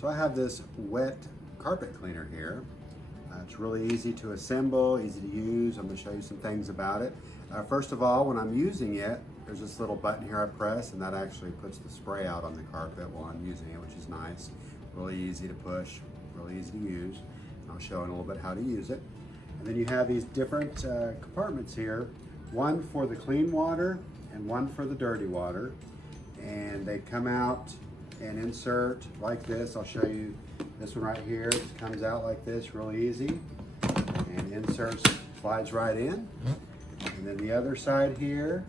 So I have this wet carpet cleaner here. It's really easy to assemble, easy to use. I'm going to show you some things about it. First of all, when I'm using it, there's this little button here I press, and that actually puts the spray out on the carpet while I'm using it, which is nice. Really easy to push, really easy to use. I'll show in a little bit how to use it. And then you have these different compartments here, one for the clean water and one for the dirty water. And they come out and insert like this. I'll show you this one right here. It comes out like this, really easy. And inserts, slides right in. And then the other side here,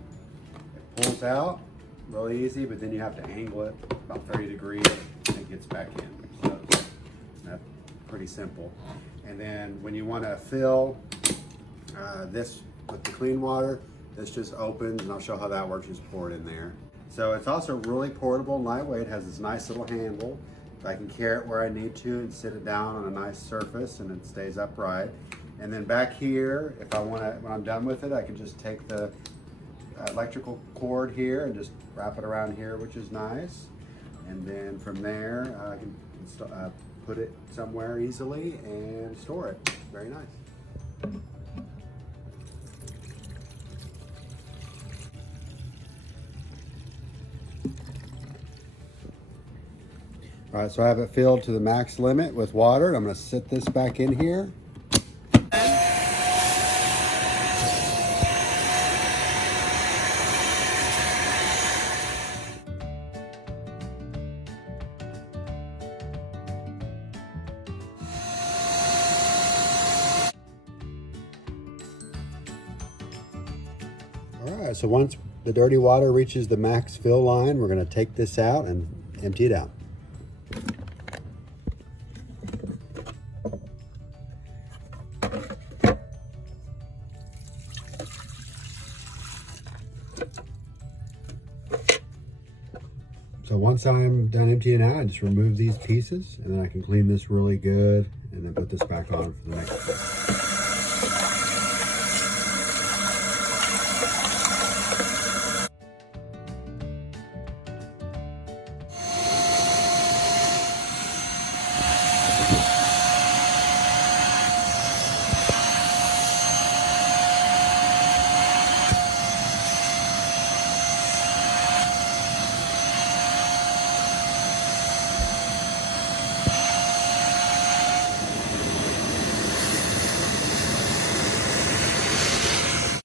it pulls out, really easy, but then you have to angle it about 30 degrees and it gets back in. So that's pretty simple. And then when you want to fill this with the clean water, this just opens, and I'll show how that works. Just pour it in there. So it's also really portable and lightweight. It has this nice little handle. I can carry it where I need to and sit it down on a nice surface, and it stays upright. And then back here, if I want to, when I'm done with it, I can just take the electrical cord here and just wrap it around here, which is nice. And then from there, I can put it somewhere easily and store it. Very nice. All right, so I have it filled to the max limit with water. I'm going to sit this back in here. All right, so once the dirty water reaches the max fill line, we're going to take this out and empty it out. So once I'm done emptying out, I just remove these pieces, and then I can clean this really good and then put this back on for the next step.